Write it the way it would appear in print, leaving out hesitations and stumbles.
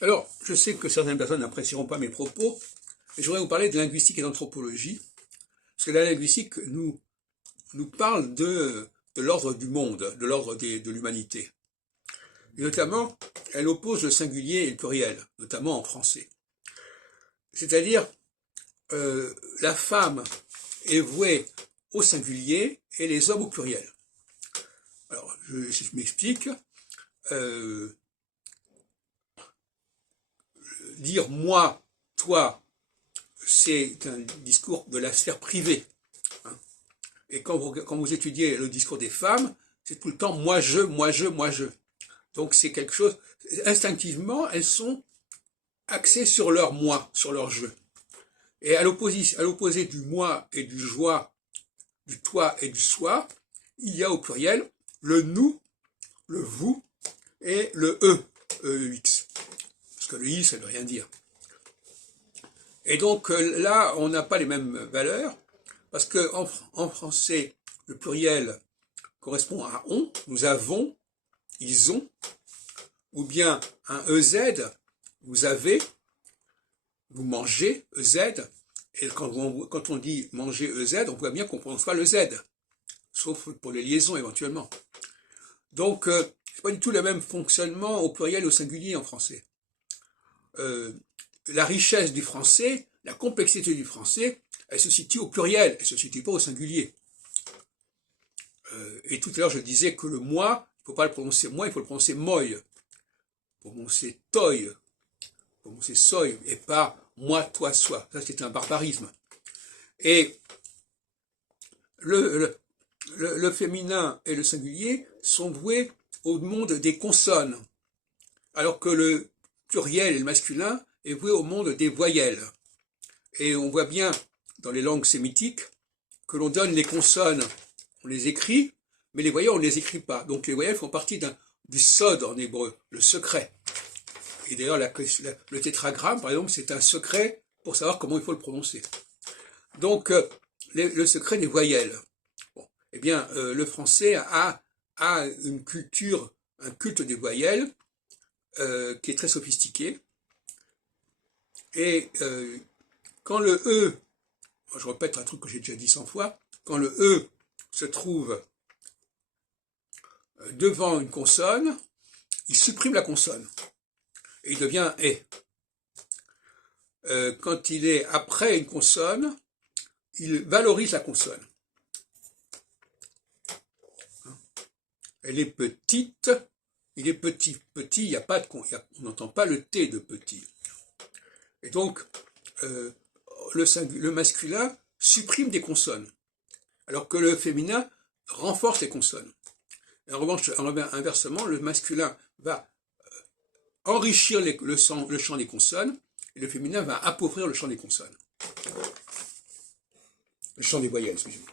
Alors, je sais que certaines personnes n'apprécieront pas mes propos, mais je voudrais vous parler de linguistique et d'anthropologie, parce que la linguistique nous parle de l'ordre du monde, de l'ordre de l'humanité. Et notamment, elle oppose le singulier et le pluriel, notamment en français. C'est-à-dire, la femme est vouée au singulier et les hommes au pluriel. Alors, je m'explique. Dire moi, toi, c'est un discours de la sphère privée. Et quand vous étudiez le discours des femmes, c'est tout le temps moi, je, moi, je, moi, je. Donc c'est quelque chose, instinctivement, elles sont axées sur leur moi, sur leur je. Et à l'opposé du moi et du joie, du toi et du soi, il y a au pluriel le nous, le vous et le EX. Parce que le I, ça ne veut rien dire. Et donc là, on n'a pas les mêmes valeurs, parce que en français, le pluriel correspond à on, nous avons, ils ont, ou bien un EZ, vous avez, vous mangez, EZ, et quand on dit manger EZ, on voit bien qu'on ne prononce pas le Z, sauf pour les liaisons éventuellement. Donc, c'est pas du tout le même fonctionnement au pluriel et au singulier en français. La richesse du français, la complexité du français, elle se situe au pluriel, elle ne se situe pas au singulier. Et tout à l'heure, je disais que le moi, il ne faut pas le prononcer moi, il faut le prononcer moi, prononcer toy, prononcer soy, et pas moi, toi, soi. Ça, c'est un barbarisme. Et le féminin et le singulier sont voués au monde des consonnes, alors que le pluriel et le masculin est voué au monde des voyelles. Et on voit bien dans les langues sémitiques que l'on donne les consonnes, on les écrit, mais les voyelles on ne les écrit pas. Donc les voyelles font partie du sod en hébreu, le secret. Et d'ailleurs le tétragramme par exemple c'est un secret pour savoir comment il faut le prononcer. Donc le secret des voyelles. Bon. Eh bien le français a une culture, un culte des voyelles qui est très sophistiqué. Et quand le E, je répète un truc que j'ai déjà dit 100 fois, quand le E se trouve devant une consonne, il supprime la consonne et il devient E. Quand il est après une consonne, il valorise la consonne. Elle est petite, il est petit. Petit, il n'y a pas de on n'entend pas le T de petit. Et donc, le masculin supprime des consonnes, alors que le féminin renforce les consonnes. En revanche, inversement, le masculin va enrichir le champ des consonnes, et le féminin va appauvrir le champ des consonnes. Le champ des voyelles, excusez-moi.